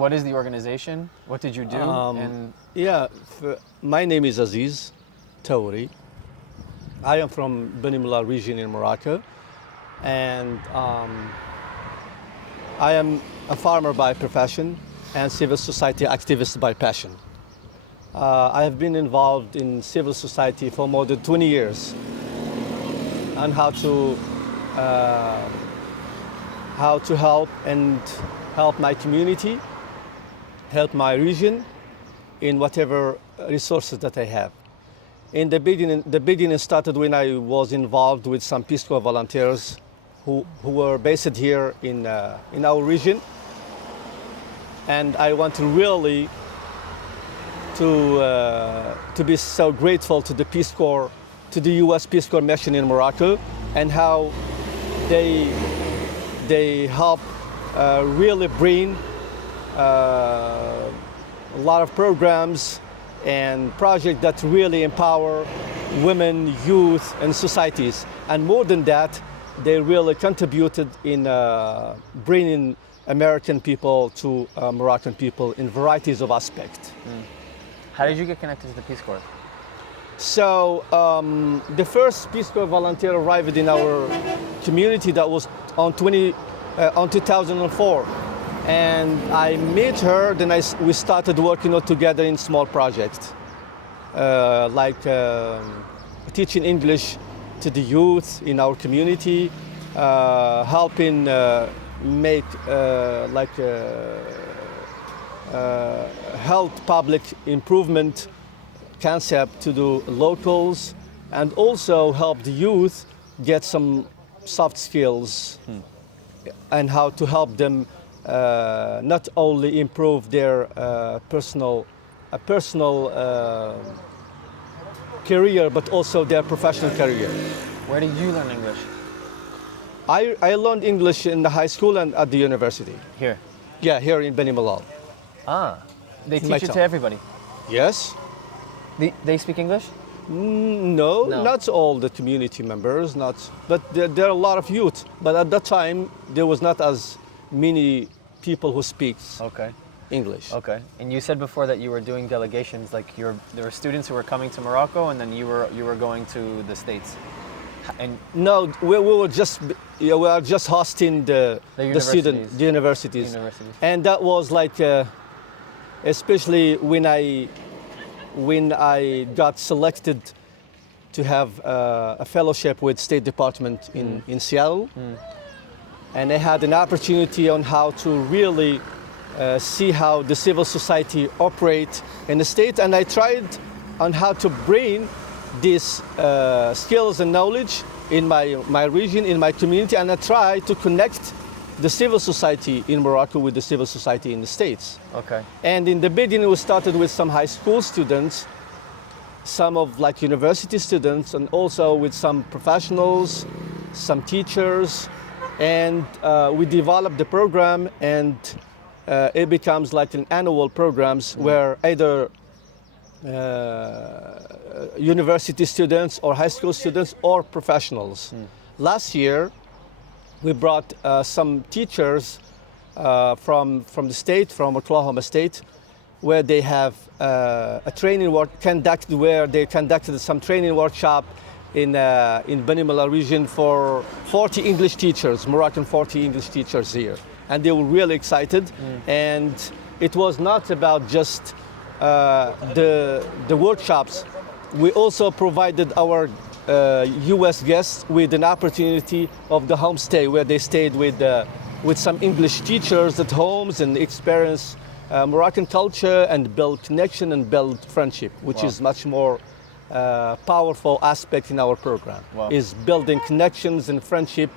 What is the organization? What did you do? Yeah, my name is Aziz Taouri. I am from Beni Mellal region in Morocco, and I am a farmer by profession and civil society activist by passion. I have been involved in civil society for more than 20 years on how to help my community, help my region in whatever resources that I have. In the beginning started when I was involved with some Peace Corps volunteers who were based here in our region, and I want to really to be so grateful to the Peace Corps, to the U.S. Peace Corps mission in Morocco, and how they help really bring a lot of programs and projects that really empower women, youth, and societies. And more than that, they really contributed in bringing American people to Moroccan people in varieties of aspects. How did you get connected to the Peace Corps? So the first Peace Corps volunteer arrived in our community that was on 2004. And I met her, then we started working all together in small projects, like teaching English to the youth in our community, helping make health public improvement concept to the locals, and also help the youth get some soft skills and how to help them not only improve their personal career, but also their professional career. Where did you learn English? I learned English in the high school and at the university. Here? Yeah, here in Beni Mellal. They teach it to everybody? Yes. They speak English? No, not all the community members, but there are a lot of youth. But at that time, there was not as many people who speak English. Okay. And you said before that you were doing delegations, like there were students who were coming to Morocco, and then you were going to the States. And no, we were just hosting the universities. And that was like, especially when I got selected to have a fellowship with State Department in Seattle. And I had an opportunity on how to really see how the civil society operates in the state, and I tried on how to bring these skills and knowledge in my region, in my community, and I tried to connect the civil society in Morocco with the civil society in the States. Okay. And in the beginning, we started with some high school students, some of like university students, and also with some professionals, some teachers. And we developed the program, and it becomes like an annual programs where either university students or high school students or professionals. Last year, we brought some teachers from the state, from Oklahoma State, where they have a training where they conducted some training workshop in Beni Mellal region for 40 English teachers, Moroccan 40 English teachers here. And they were really excited. And it was not about just the workshops. We also provided our U.S. guests with an opportunity of the homestay, where they stayed with some English teachers at homes and experience Moroccan culture and build connection and build friendship, which is much more powerful aspect in our program, is building connections and friendship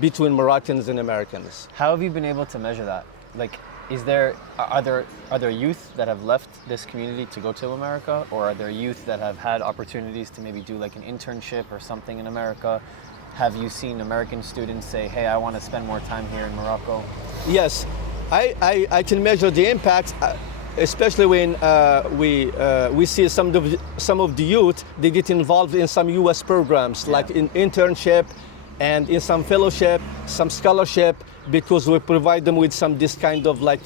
between Moroccans and Americans. How have you been able to measure that? Like, are there youth that have left this community to go to America, or are there youth that have had opportunities to maybe do like an internship or something in America? Have you seen American students say, hey, I want to spend more time here in Morocco? Yes, I can measure the impact, especially when we see some of the youth, they get involved in some U.S. programs, like in internship and in some fellowship, some scholarship, because we provide them with some this kind of like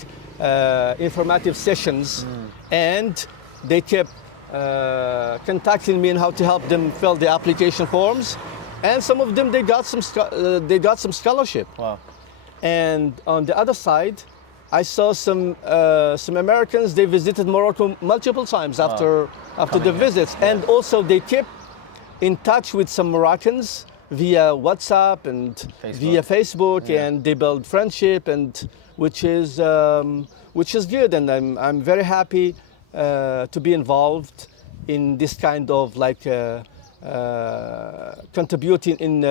informative sessions, and they kept contacting me on how to help them fill the application forms, and some of them they got some scholarship. Wow. And on the other side, I saw some Americans. They visited Morocco multiple times after the visits, Yeah. and also they kept in touch with some Moroccans via WhatsApp and via Facebook, Yeah. and they build friendship, and which is good. And I'm very happy to be involved in this kind of like contributing in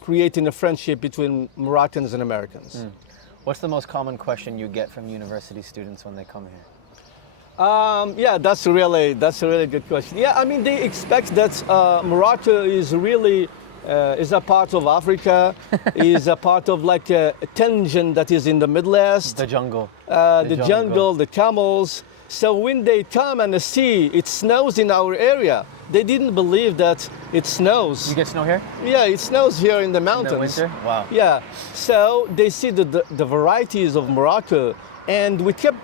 creating a friendship between Moroccans and Americans. What's the most common question you get from university students when they come here? Yeah, that's a really good question. Yeah, I mean, they expect that Morocco is really is a part of Africa, is a part of like a tension that is in the Middle East, The jungle. the jungle, the camels. So when they come and see it snows in our area, they didn't believe that it snows. You get snow here? Yeah, it snows here in the In the mountains. winter? Wow. Yeah, so they see the varieties of Morocco, and we kept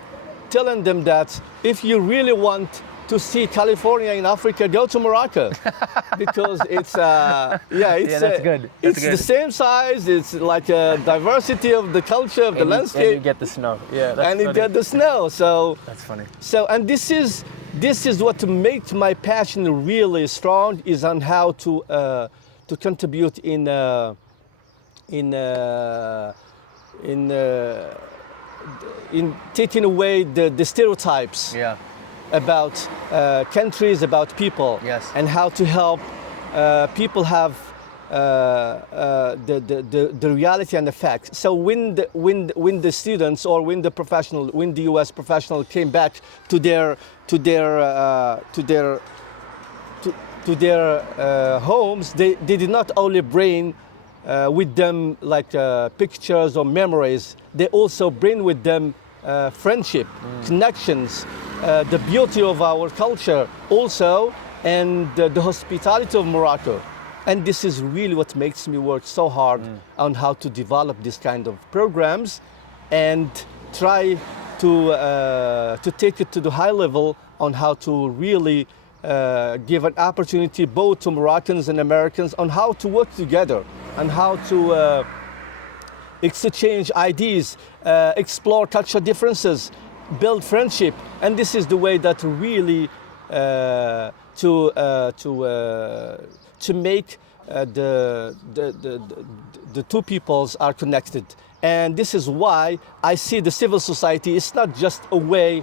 telling them that if you really want to see California in Africa, go to Morocco, because it's that's good. That's It's good. the same size. It's like a diversity of the culture of the And landscape, you get the snow. Yeah, that's and you funny. get the snow. So That's funny. and this is what makes my passion really strong, is on how to contribute in taking away the stereotypes Yeah. about countries, about people, Yes. and how to help people have the reality and the facts. So when the students, or when the U.S. professional came back to their homes, they did not only bring with them like pictures or memories. They also bring with them friendship, connections, the beauty of our culture also, and the hospitality of Morocco. And this is really what makes me work so hard on how to develop this kind of programs, and try to take it to the high level on how to really give an opportunity both to Moroccans and Americans on how to work together, and how to exchange ideas, explore cultural differences, build friendship. And this is the way that really to make the two peoples are connected. And this is why I see the civil society is not just a way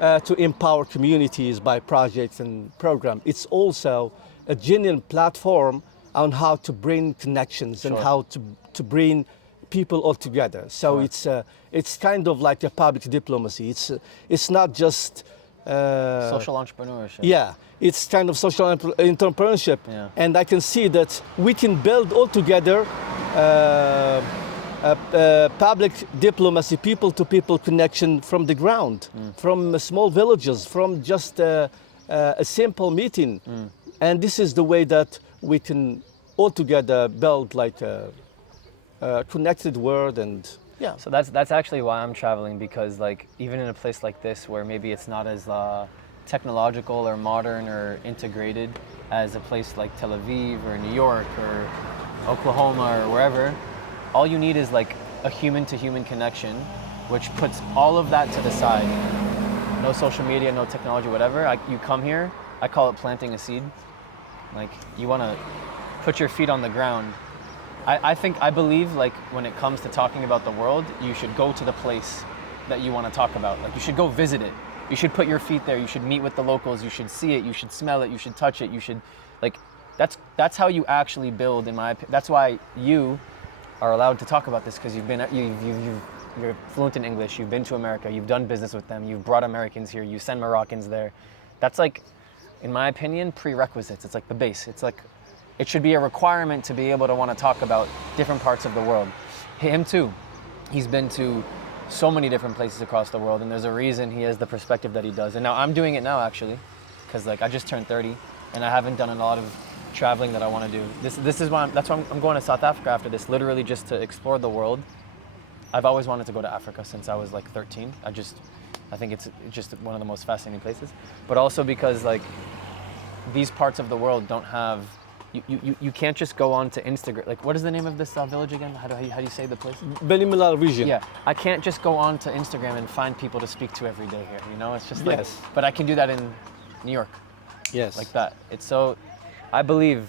to empower communities by projects and programs. It's also a genuine platform on how to bring connections and how to bring people all together. So it's kind of like a public diplomacy. It's not just Social entrepreneurship. yeah, it's kind of social entrepreneurship. Yeah. And I can see that we can build all together public diplomacy, people-to-people connection from the ground, from small villages, from just a simple meeting. And this is the way that we can all together build like a connected world. And yeah. So that's actually why I'm traveling, because like even in a place like this where maybe it's not as technological or modern or integrated as a place like Tel Aviv or New York or Oklahoma or wherever, all you need is like a human-to-human connection, which puts all of that to the side. No social media, no technology, whatever. You come here, I call it planting a seed. Like you want to put your feet on the ground. I believe like when it comes to talking about the world, you should go to the place that you want to talk about. Like you should go visit it. You should put your feet there. You should meet with the locals. You should see it. You should smell it. You should touch it. You should like that's how you actually build. In my opinion, that's why you are allowed to talk about this, because you're fluent in English. You've been to America. You've done business with them. You've brought Americans here. You send Moroccans there. That's like, in my opinion, prerequisites. It's like the base. It's like, it should be a requirement to be able to want to talk about different parts of the world. Him too. He's been to so many different places across the world, and there's a reason he has the perspective that he does. And now I'm doing it now, actually, because like I just turned 30, and I haven't done a lot of traveling that I want to do. This is why that's why I'm going to South Africa after this, literally just to explore the world I've always wanted to go to Africa since I was like 13. I think it's just one of the most fascinating places. But also because like these parts of the world don't have, you can't just go on to Instagram. Like, what is the name of this village again? How do you say the place? Benimilal region. Yeah, I can't just go on to Instagram and find people to speak to every day here. You know, it's just like. Yes. But I can do that in New York. Yes. Like that. It's so. I believe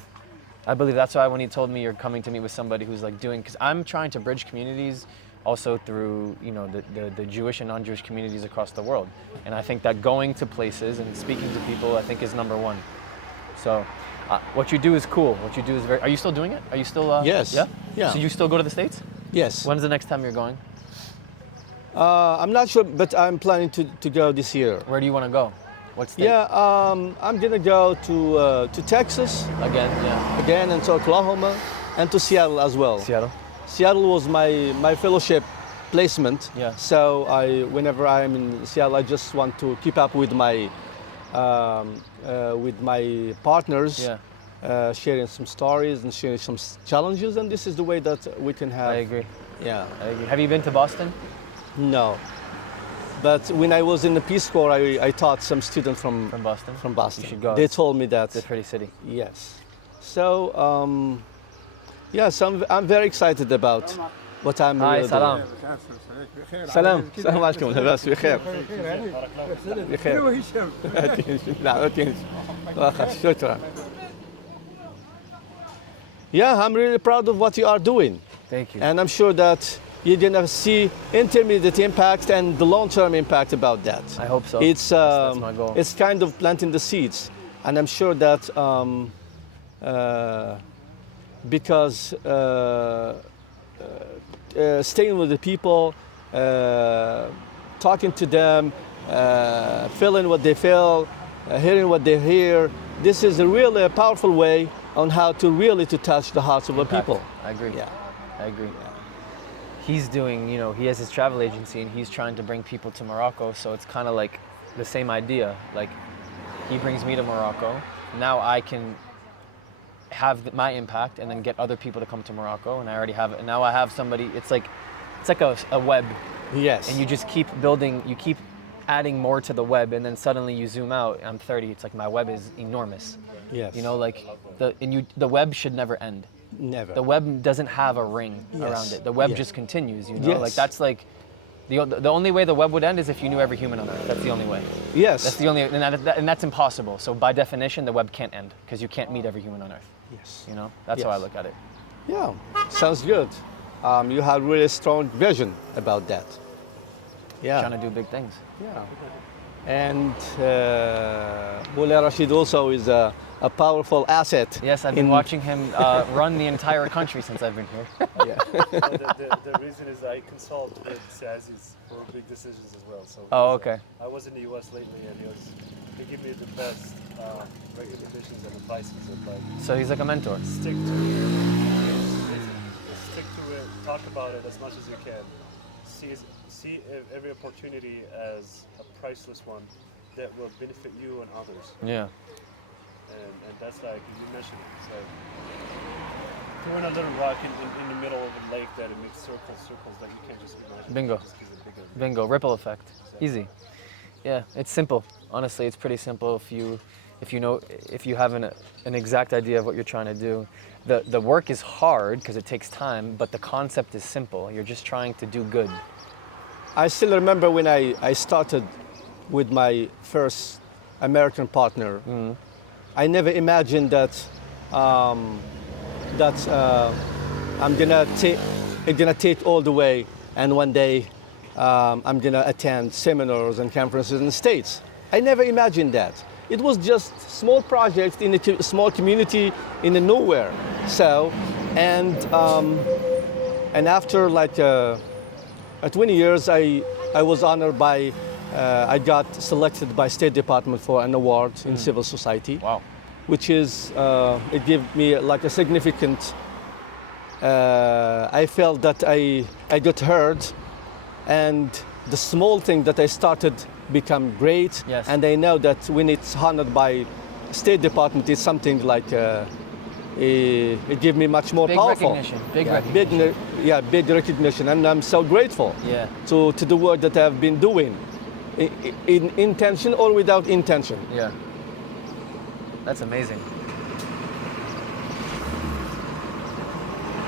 that's why when he told me you're coming to meet with somebody who's like doing, because I'm trying to bridge communities, also through the Jewish and non-Jewish communities across the world, and I think that going to places and speaking to people, I think, is number one. So. What you do is cool. What you do is very. Are you still doing it? Are you still? Yes. Yeah. Yeah. So you still go to the States? Yes. When's the next time you're going? I'm not sure, but I'm planning to go this year. Where do you want to go? What state? Yeah, I'm gonna go to Texas Again, yeah. again, and to Oklahoma, and to Seattle as well. Seattle. Seattle was my fellowship placement. Yeah. So whenever I'm in Seattle, I just want to keep up with my partners. Yeah. Sharing some stories and sharing some challenges, and this is the way that we can have. I agree. Yeah. I agree. Have you been to Boston? No. But when I was in the Peace Corps, I taught some students From Boston? from Boston. You should go. They told me that. It's a pretty city. Yes. So, so I'm very excited about what I'm Hi, really salam. doing. سلام السلام عليكم لاباس بخير بخير لا شكرا. Yeah, I'm really proud of what you are doing, Thank you. and I'm sure that you're gonna see intermediate impact and the long-term impact about that. I hope so. It's That's my goal. it's kind of planting the seeds, and I'm sure that because staying with the people, talking to them, feeling what they feel, hearing what they hear, this is a really powerful way on how to really to touch the hearts of the Impact. people. I agree. Yeah. I agree. He's doing, he has his travel agency and he's trying to bring people to Morocco. So it's kind of like the same idea. Like he brings me to Morocco. Now I can have my impact and then get other people to come to Morocco. And I already have it. And now I have somebody, it's like a web. Yes. And you just keep building, you keep adding more to the web. And then suddenly you zoom out. I'm 30. It's like my web is enormous. Yes. Like the web should never end. Never. The web doesn't have a ring around it. The web just continues, Yes. Like that's like the only way the web would end is if you knew every human on earth. That's the only way. Yes. That's the only, and that's impossible. So by definition, the web can't end because you can't meet every human on earth. Yes. That's how I Yes. look at it. Yeah. Sounds good. You have really strong vision about that. Yeah. Trying to do big things. Yeah. And Moulay Rashid also is a powerful asset. Yes, I've been watching him run the entire country since I've been here. Yeah. The reason is I consult with Aziz for big decisions as well. So Oh, okay. I was in the U.S. lately, and he gave me the best recommendations and advices of like So he's like a mentor. stick to it, stick to it, talk about it as much as you can. See every opportunity as a priceless one that will benefit you and others. Yeah. And that's like you mentioned it. It's like throwing a little rock in the middle of a lake that it makes circles that you can't just imagine. Bingo. It just gives it bigger. Bingo. Ripple effect. Easy. Yeah, it's simple. Honestly, it's pretty simple if you have an exact idea of what you're trying to do. The work is hard because it takes time, but the concept is simple. You're just trying to do good. I still remember when I started with my first American partner. I never imagined that I'm gonna take all the way, and one day I'm gonna attend seminars and conferences in the States. I never imagined that. It was just small projects in a small community in the nowhere. So, and after 20 years, I was honored by. I got selected by State Department for an award in civil society. Wow. Which is, it gave me like a significant, I felt that I got heard, and the small thing that I started become great. Yes. And I know that when it's honored by State Department, it's something like it gave me much more Big powerful. recognition. Big Yeah, recognition. big recognition, and I'm so grateful Yeah. to the work that I've been doing, in intention or without intention. Yeah. That's amazing.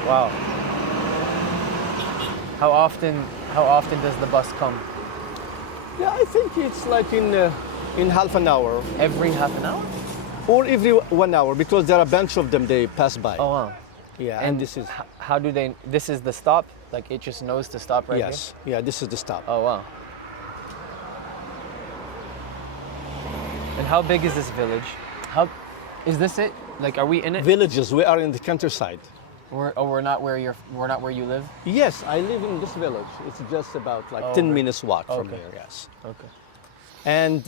Wow. How often does the bus come? Yeah, I think it's like in half an hour Every half an hour? or every 1 hour, because there are a bunch of them they pass by. Oh wow. Yeah, And this is how do they? This is the stop. Like it just knows to stop right yes, yeah, this is the stop. here. Oh wow. And how big is this village? How is this it? Like, are we in it? Villages. We are in the countryside. We're not where you live. Yes, I live in this village. It's just about like Oh, 10 okay. minutes walk from Okay. here. Yes, Okay. and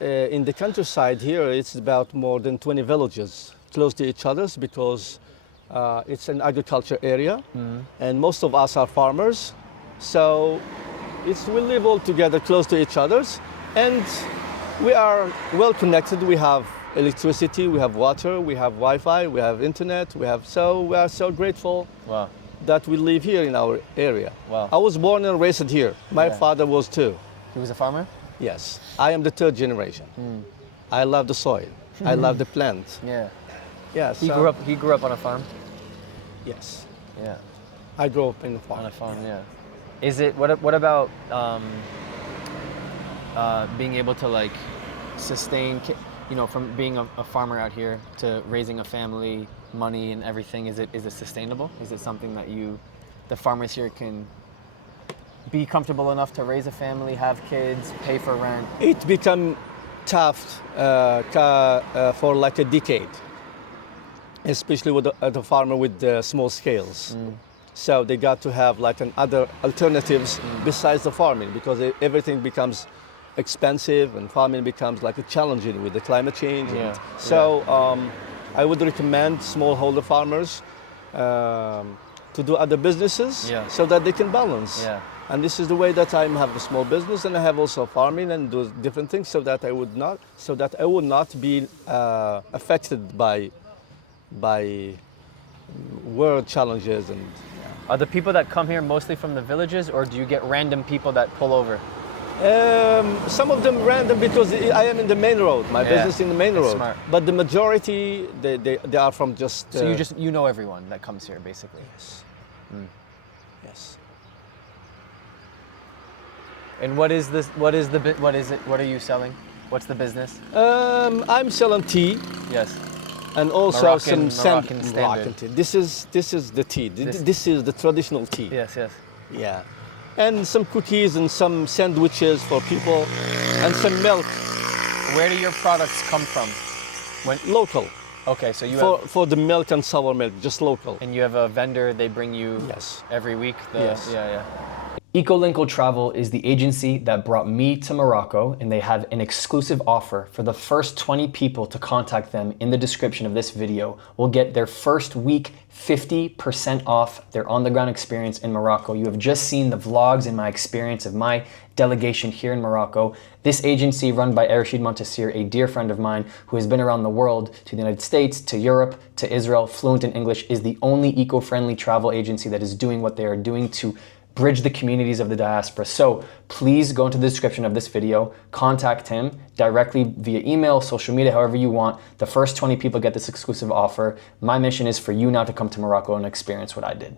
in the countryside here, it's about more than 20 villages close to each other because it's an agriculture area, and most of us are farmers. So we live all together close to each other's, and we are well connected. We have electricity, we have water, we have Wi-Fi, we have internet. We are so grateful Wow. that we live here in our area. Wow. I was born and raised here. My Yeah. father was too. He was a farmer. Yes, I am the third generation. I love the soil. I love the plants. Yeah. Yes. He grew up on a farm. Yes, Yeah. I grew up in the farm. On a farm. Yeah. Is it what about being able to like sustain? From being a farmer out here to raising a family, money and everything. Is it sustainable? Is it something that the farmers here can be comfortable enough to raise a family, have kids, pay for rent? It became tough for like a decade, especially with the farmer with the small scales. So they got to have like other alternatives besides the farming, because everything becomes expensive and farming becomes like a challenging with the climate change. Yeah. So I would recommend smallholder farmers to do other businesses Yeah. so that they can balance. Yeah. And this is the way that I have a small business, and I have also farming and do different things so that I would not be affected by world challenges. And Are the people that come here mostly from the villages, or do you get random people that pull over? some of them random because I am in the main road. My Yeah, business in the main that's road. smart. But the majority, they are from just. So you know everyone that comes here, basically. Yes. Yes. And what is this? What is it? What are you selling? What's the business? I'm selling tea Yes. and also Moroccan some standard. Moroccan tea. This is the tea. This is the traditional tea. Yes. Yes. Yeah. And some cookies and some sandwiches for people and some milk, Where do your products come from? local. Okay, so you have For the milk and sour milk, just local. and you have a vendor. They bring you Yes. every week. Yes. Yeah. Ecolinko Travel is the agency that brought me to Morocco, and they have an exclusive offer for the first 20 people to contact them in the description of this video. Will get their first week 50% off their on-the-ground experience in Morocco. You have just seen the vlogs and my experience of my delegation here in Morocco. This agency, run by Rashid Montassir, a dear friend of mine who has been around the world, to the United States, to Europe, to Israel, fluent in English, is the only eco-friendly travel agency that is doing what they are doing to bridge the communities of the diaspora. So please go into the description of this video, contact him directly via email, social media, however you want. The first 20 people get this exclusive offer. My mission is for you now to come to Morocco and experience what I did.